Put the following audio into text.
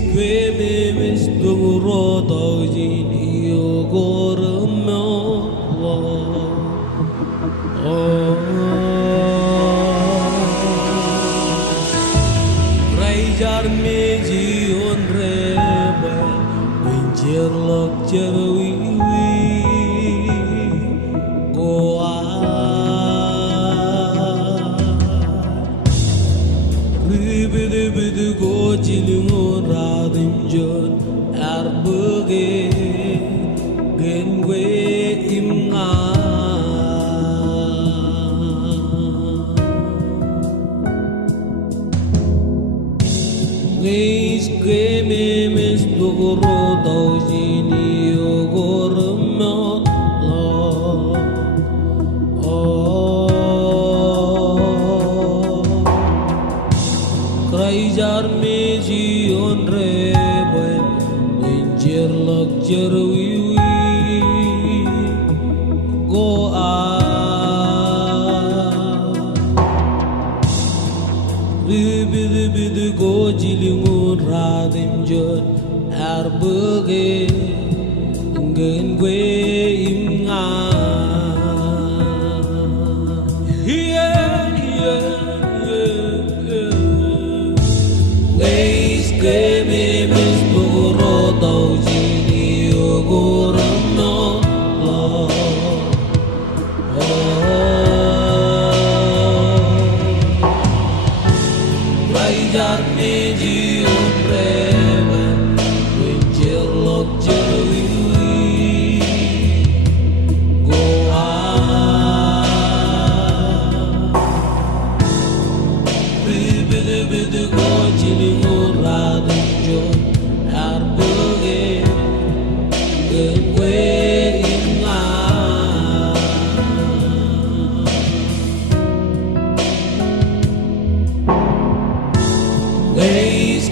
Memes duro dojin io gormo Raijar meji on reba Benjer lok jerwi goa Ribid go jilingo radim jon arbege genwe imnga Ngeis memes dogoro daujini ogormo Kraijar meji on rebe Benjer lok jerwi go a Ribid go jilingu radim jon arbege genwe imnga Memes duro daujini ogormo Raijar meji on reba Benjer lok jerwi goa Ribid go jilingu radim jon arbege genwe imnga Ngeis